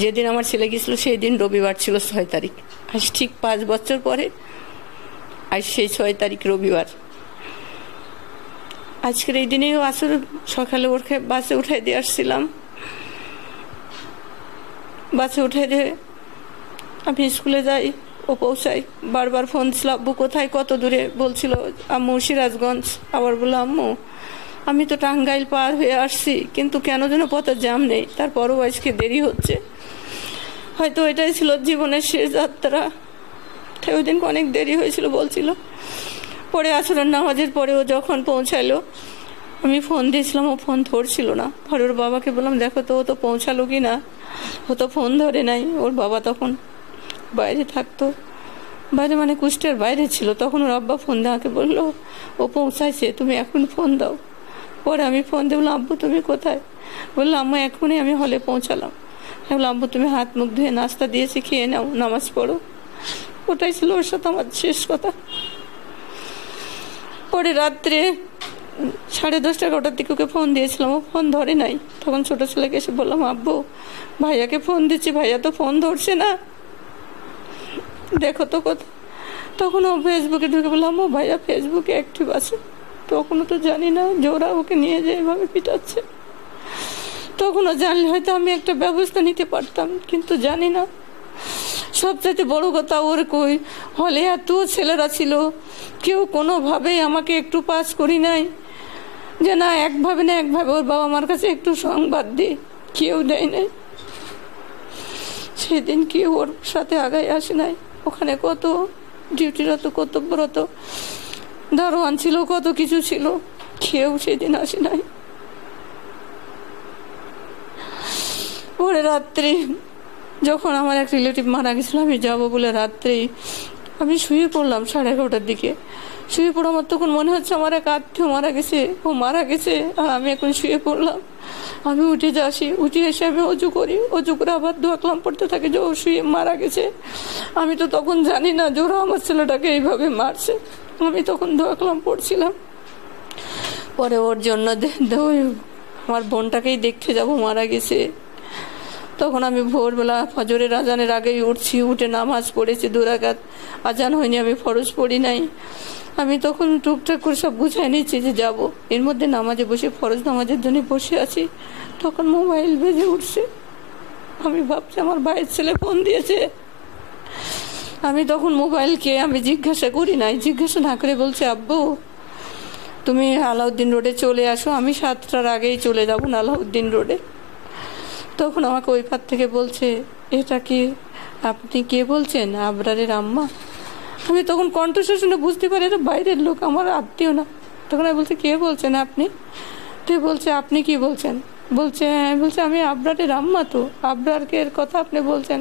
যেদিন আমার ছেলে গেছিল সেই দিন রবিবার ছিল 6 তারিখ। আজ ঠিক 5 বছর পরে আজ সেই 6 তারিখ রবিবার। আজকের এই দিনেও আসলে সকালে উঠে বাসে উঠাই দিয়ে আসছিলাম। বাসে উঠে দিয়ে আমি স্কুলে যাই, ও পৌঁছাই। বারবার ফোন ছিল, আব্বু কোথায়, কত দূরে? বলছিল আম্মু সিরাজগঞ্জ। আবার বললো আম্মু আমি তো টাঙ্গাইল পার হয়ে আসছি, কিন্তু কেন যেন পথে জ্যাম নেই। তারপরও আজকে দেরি হচ্ছে। হয়তো এটাই ছিল জীবনের শেষ যাত্রা। তাই ওই দিন অনেক দেরি হয়েছিল বলছিল। পরে আসরের নামাজের পরেও যখন পৌঁছালো আমি ফোন দিয়েছিলাম, ও ফোন ধরছিল না। পরে ওর বাবাকে বললাম দেখো তো ও তো পৌঁছালো কি না, ও তো ফোন ধরে নাই। ওর বাবা তখন বাইরে থাকতো, বাইরে মানে কুষ্টিয়ার বাইরে ছিল। তখন ওর আব্বা ফোন দিয়ে আমাকে বললো ও পৌঁছাইছে, তুমি এখন ফোন দাও। পরে আমি ফোন দিয়ে বললাম আব্বু তুমি কোথায়? বললো আম্মা এখনই আমি হলে পৌঁছালাম। আমি বললাম আব্বু তুমি হাত মুখ ধুয়ে নাস্তা দিয়েছি, খেয়ে নাও, নামাজ পড়ো। ওটাই ছিল ওর সাথে আমার শেষ কথা। পরে রাত্রে 10:30 11টার দিকে ওকে ফোন দিয়েছিলাম, ও ফোন ধরে নাই। তখন ছোটো ছেলেকে এসে বললাম আব্বু ভাইয়াকে ফোন দিচ্ছি, ভাইয়া তো ফোন ধরছে না, দেখো তো কোথায়। তখন ও ফেসবুকে ঢুকে বললাম ও ভাইয়া ফেসবুকে অ্যাক্টিভ আছে। তখনও তো জানি না যে ওরা ওকে নিয়ে যে এভাবে পিটাচ্ছে। তখনও জানলে হয়তো আমি একটা ব্যবস্থা নিতে পারতাম, কিন্তু জানি না। সবচাইতে বড় কথা ওর কই হলে এত ছেলেরা ছিল, কেউ কোনোভাবেই আমাকে একটু পাস করি নাই যে না একভাবে না একভাবে ওর বাবা মার কাছে একটু সংবাদ দিই, কেউ দেয় নাই। সেদিন কেউ ওর সাথে আগায় আসে নাই। ওখানে কত ডিউটিরত কর্তব্যরত দারোয়ান ছিল, কত কিছু ছিল, কেউ সেদিন আসে নাই। পরে রাত্রি যখন আমার এক রিলেটিভ মারা গেছিল, আমি যাবো বলে রাত্রে আমি শুয়ে পড়লাম 11:30টার দিকে। শুয়ে পড়ে আমার তখন মনে হচ্ছে আমার এক আত্মীয় মারা গেছে, ও মারা গেছে, আর আমি এখন শুয়ে পড়লাম। আমি উঠে যাচ্ছি, উঠে এসে আমি অজু করি, অজু করে আবার দোয়া কালাম পড়তে থাকে যে ও শুয়ে মারা গেছে। আমি তো তখন জানি না যে ওরা আমার ছেলেটাকে এইভাবে মারছে। আমি তখন দোয়া কালাম পড়ছিলাম। পরে ওর জন্য আমার বোনটাকেই দেখতে যাব, মারা গেছে। তখন আমি ভোরবেলা ফজরের আজানের আগেই উঠছি, উঠে নামাজ পড়েছি 2 রাকাত। আজান হয়নি, আমি ফরজ পড়ি নাই। আমি তখন টুকটাক করে সব গুছাই নিচ্ছি যে যাব। এর মধ্যে নামাজে বসে ফরজ নামাজের জন্য বসে আছি। তখন মোবাইল বেজে উঠছে। আমি ভাবছি আমার ভাইয়ের ছেলে ফোন দিয়েছে। আমি তখন মোবাইলকে আমি জিজ্ঞাসা করি নাই, জিজ্ঞাসা না করে বলছে আব্বু তুমি আলাউদ্দিন রোডে চলে আসো, আমি 7টার আগেই চলে যাব না আলাউদ্দিন রোডে। তখন আমাকে ওই পার থেকে বলছে এটা কি আপনি কে বলছেন? আবরারের আম্মা। আমি তখন কণ্ঠস্বর শুনে বুঝতে পারি এটা বাইরের লোক, আমার আত্মীয় না। তখন আমি বলছি কে বলছেন আপনি? তো বলছে আপনি কি বলছেন? বলছে হ্যাঁ। বলছে আমি আবরারের আম্মা, তো আবরারকে এর কথা আপনি বলছেন।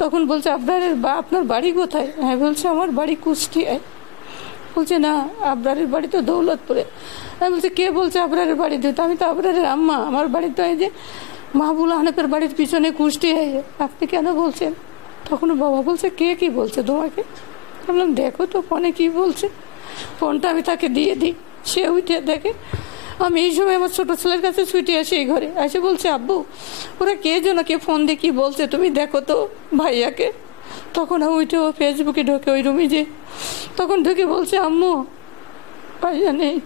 তখন বলছে আবরারের আপনার বাড়ি কোথায়? হ্যাঁ। বলছে আমার বাড়ি কুষ্টিয়ায়। বলছে না আবরারের বাড়ি তো দৌলতপুরে। আমি বলছে কে বলছে আবরারের বাড়ি দিতে? আমি তো আবরারের আম্মা, আমার বাড়ি তো এই যে মাহবুল আহনেফের বাড়ির পিছনে কুষ্টিয়ায়, আপনি কেন বলছেন? তখন বাবা বলছে কে কি বলছে তোমাকে? আমি বললাম দেখো তো ফোনে কি বলছে। ফোনটা আমি তাকে দিয়ে দিই, সে উঠে দেখে। আমি এই সময় আমার ছোটো ছেলের কাছে ছুটে আসি এই ঘরে, এসে বলছে আব্বু ওরা কে যেন কে ফোন দিয়ে কি বলছে, তুমি দেখো তো ভাইয়াকে। তখন আমি উঠে ও ফেসবুকে ঢোকে ওই রুমে যে, তখন ঢুকে বলছে আম্মু ভাইয়া নেই,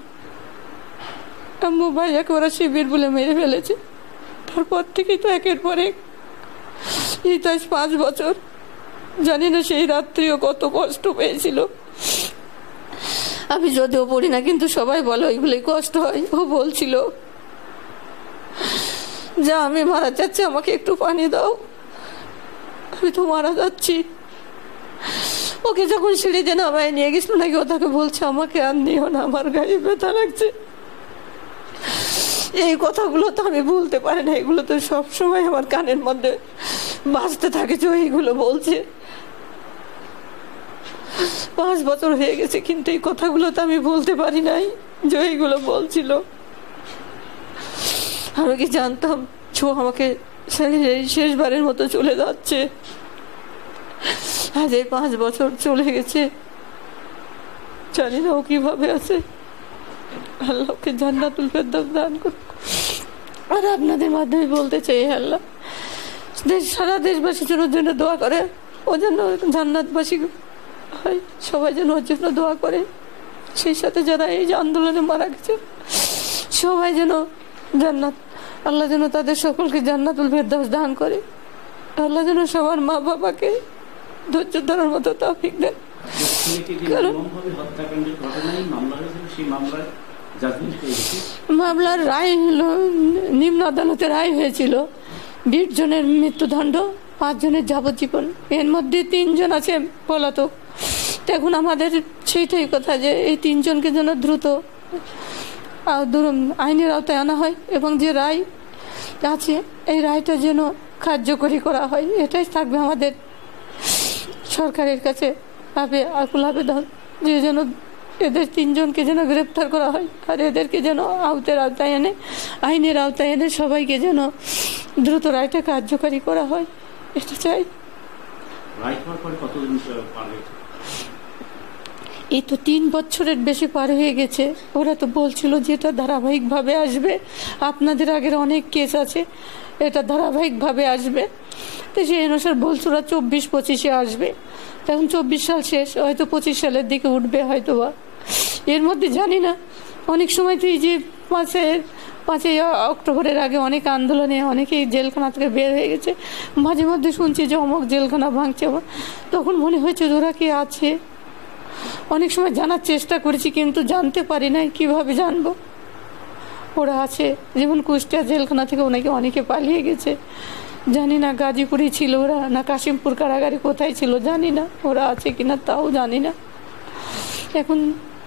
আম্মু ভাইয়াকে ওরা শিবির বলে মেরে ফেলেছে। তারপর থেকেই তো একের পর এক এই তো 5 বছর। জানি না সেই রাত্রিও কত কষ্ট পেয়েছিল। আমি যদিও পড়ি না, কিন্তু সবাই বলে ওইগুলোই কষ্ট হয়। ও বলছিল যা আমি মারা যাচ্ছি, আমাকে একটু পানি দাও, আমি তো মারা যাচ্ছি। ওকে যখন সিঁড়ি দিয়ে নামায় নিয়ে গেছিল নাকি, ও তাকে বলছে আমাকে আর নিও না, আমার গায়ে ব্যথা লাগছে। এই কথাগুলো তো আমি ভুলতে পারি না, এগুলো তো সবসময় আমার কানের মধ্যে বাজতে থাকে যে এইগুলো বলছে। 5 বছর হয়ে গেছে, কিন্তু এই কথাগুলো তো আমি বলতে পারি নাই যে এইগুলো বলছিল। আমি কি জানতাম ছো আমাকে শেষবারের মতো চলে যাচ্ছে। আজ এই 5 বছর চলে গেছে, জানি না ও কিভাবে আছে। আল্লাহকে জান্নাতুল ফেরদাউস দান করুন। আর আপনাদের মাধ্যমে বলতে চাই আল্লাহ সারা দেশবাসীর জন্য দোয়া করে, ও যেন জান্নাতবাসী হয়, সবাই যেন ওর জন্য দোয়া করে। সেই সাথে যারা এই যে আন্দোলনে মারা গেছে সবাই যেন জান্নাত, আল্লাহ যেন তাদের সকলকে জান্নাতুল ফেরদাউস দান করে। আল্লাহ যেন সবার মা বাবাকে ধৈর্য ধরার মতো তৌফিক দেন। কারণ মামলার রায় হলো, নিম্ন আদালতে রায় হয়েছিল 20 জনের মৃত্যুদণ্ড, 5 জনের যাবজ্জীবন, এর মধ্যে 3 জন আছে পলাতক। এখন আমাদের সেইটাই কথা যে এই 3 জনকে যেন দ্রুত আইনের আওতায় আনা হয় এবং যে রায় আছে এই রায়টা যেন কার্যকরী করা হয়। এটাই থাকবে আমাদের সরকারের কাছে আকুল আবেদন যে যেন এদের 3 জনকে যেন গ্রেপ্তার করা হয় আর এদেরকে যেন আওতায় এনে, আইনের আওতায় এনে সবাইকে যেন দ্রুত রায়টা কার্যকরী করা হয়, এটা চাই। এই তো 3 বছরের বেশি পার হয়ে গেছে। ওরা তো বলছিল যে এটা ধারাবাহিকভাবে আসবে, আপনাদের আগের অনেক কেস আছে, এটা ধারাবাহিকভাবে আসবে। তো সেই অনুসার বলছে ওরা 24-25-এ আসবে। এখন 24 সাল শেষ, হয়তো 25 সালের দিকে উঠবে হয়তো বা। এর মধ্যে জানি না, অনেক সময় তো এই যে 5ই অক্টোবরের আগে অনেক আন্দোলনে অনেকেই জেলখানা থেকে বের হয়ে গেছে। মাঝে মধ্যে শুনছি যে অমুক জেলখানা ভাঙছে, তখন মনে হয়েছে ওরা কি আছে। অনেক সময় জানার চেষ্টা করেছি কিন্তু জানতে পারি নাই, কিভাবে জানবো ওরা আছে। যেমন কুষ্টিয়া জেলখানা থেকে অনেকে পালিয়ে গেছে, জানি না গাজীপুরে ছিল ওরা না কাশিমপুর কারাগারে কোথায় ছিল জানি না, ওরা আছে কিনা তাও জানি না। এখন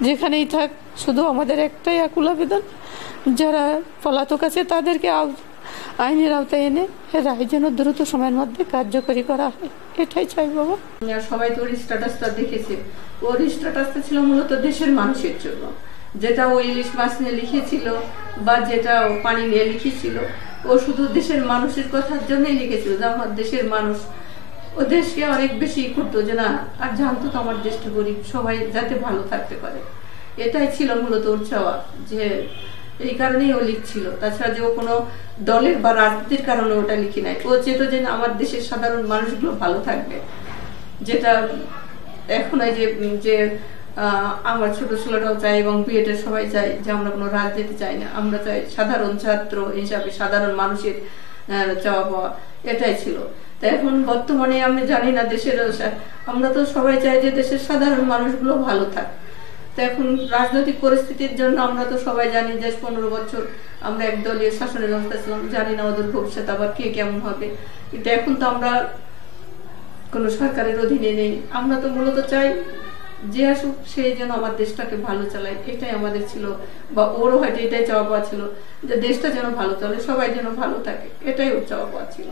যেখানেই থাক, শুধু আমাদের একটাই আকুল আবেদন, যারা পলাতক আছে তাদেরকে আইনের আওতায় এনে রায় যেন দ্রুত সময়ের মধ্যে কার্যকরী করা হয়, এটাই চাই বাবা। সবাই তো ওর স্ট্যাটাসটা দেখেছে, ওর স্ট্যাটাসটা ছিল মূলত দেশের মানুষের জন্য, যেটা ও ইলিশ মাছ নিয়ে লিখেছিল বা যেটা পানি নিয়ে লিখেছিল, ও শুধু দেশের মানুষের কথার জন্যই লিখেছিল যে আমার দেশের মানুষ, ও দেশকে অনেক বেশি করতো যে না, আর জানতো তো আমার দেশটা গরিব, সবাই যাতে ভালো থাকতে পারে, এটাই ছিল মূলত ওর চাওয়া। যে এই কারণেই ও লিখছিল, তাছাড়া যে ও কোনো দলের বা রাজনীতির কারণে ওটা লিখি নাই। ও চেত যে আমার দেশের সাধারণ মানুষগুলো ভালো থাকবে, যেটা এখন যে আমার ছোট ছেলেটাও চাই এবং বিএডের সবাই চাই যে আমরা কোনো রাজনীতি চাই না, আমরা চাই সাধারণ ছাত্র হিসাবে সাধারণ মানুষের চাওয়া পাওয়া, এটাই ছিল। তো এখন বর্তমানে আমি জানি না দেশের, আমরা তো সবাই চাই যে দেশের সাধারণ মানুষগুলো ভালো থাক। তো এখন রাজনৈতিক পরিস্থিতির জন্য আমরা তো সবাই জানি যে 15 বছর আমরা একদলীয় শাসনের ব্যবস্থা ছিলাম, জানি না ওদের ভবিষ্যৎ আবার কে কেমন হবে। কিন্তু এখন তো আমরা কোনো সরকারের অধীনে নেই, আমরা তো মূলত চাই যে আসুক সেই যেন আমার দেশটাকে ভালো চালায়, এটাই আমাদের ছিল, বা ওরও হয়তো এটাই চাওয়া পাওয়া ছিল যে দেশটা যেন ভালো চলে, সবাই যেন ভালো থাকে, এটাই ওর চাওয়া পাওয়া ছিল।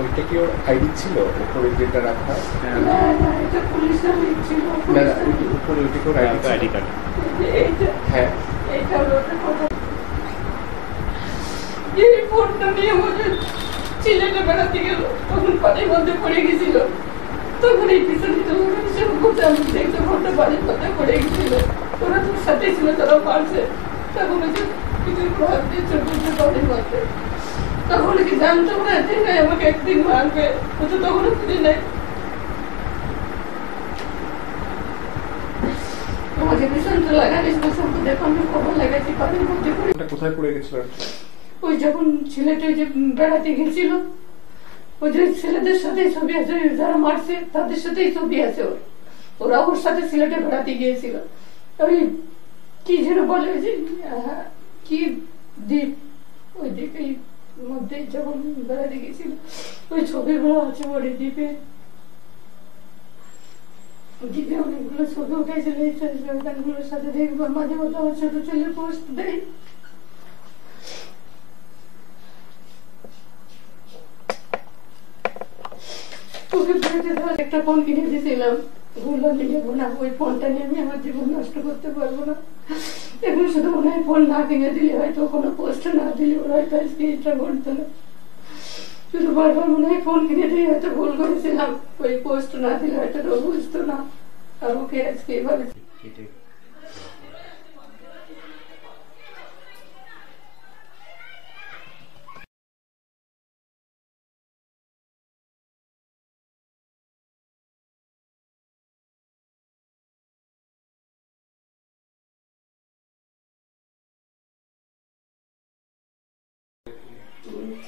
ওইটা কি ওর আইডি ছিল উপরে যেটা রাখা? না না, এটা পুলিশের ছিল। না না, উপরে ওইটা কি ওর আইডি কার্ড? হ্যাঁ, এইটা ওটা কথা। এই ফোনটা নিয়ে মনে ছেলেটা বেড়াতে গেল, তখন পানির মধ্যে পড়ে গেছিল, তখন এই পিছনে তো আমি দেখতে ফোনটা পানির মধ্যে পড়ে গেছিল, ওরা তোর সাথে ছিল, তারা পারছে, তখন ওই যে কিছু প্রভাব দিয়েছে পানির মধ্যে, তখন কি জানতাম না যে আমাকে একদিন মারবে, ও তো তখনও ফিরে নেয়। আমাকে ভীষণ তো লাগানিস দেখো, আমি খবর লাগাচ্ছি পানির মধ্যে পড়ে। কোথায় পড়ে গেছিল? ওই যখন ছেলেটা যে বেড়াতে গেছিল, ওই যে ছেলেদের সাথে ছবি আছে, যারা মারছে তাদের সাথেই ছবি আছে ওর, ওরা ওর সাথে ছেলেটা বেড়াতে গিয়েছিল। ওই কি যেন বলে যে কি দ্বীপ, ওই দ্বীপের মধ্যে যখন বেড়াতে গেছিল ওই ছবিগুলো আছে ওই দ্বীপে। দ্বীপে অনেকগুলো ছবি উঠেছিল এই গানগুলোর সাথে দেখবো মাঝে মধ্যে আমার ছোট ছেলে পোস্ট দেয়। ওকে একটা ফোন কিনে দিয়েছিলাম, বললাম নেবো না, ওই ফোনটা নিয়ে আমি আমার জীবন নষ্ট করতে পারবো না। এখন শুধু মনে হয় ফোন না কিনে দিলে হয়তো কোনো পোস্ট না দিলে ওরা হয়তো আজকে এটা করতো না। শুধু বারবার মনে হয় ফোন কিনে দিয়ে হয়তো ভুল করেছিলাম, ওই পোস্ট না দিলে হয়তো ও বুঝতো না। আর ওকে আজকে এভাবে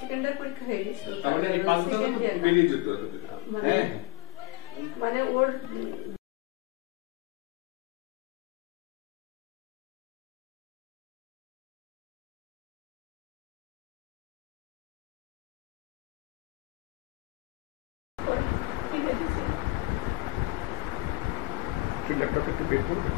সেকেন্ডার পরীক্ষা হয়ে গেছে। তার মানে এই 5 বছর তো বেরিয়ে যেত। হ্যাঁ মানে ওর ল্যাপটপটা একটু বের করবে।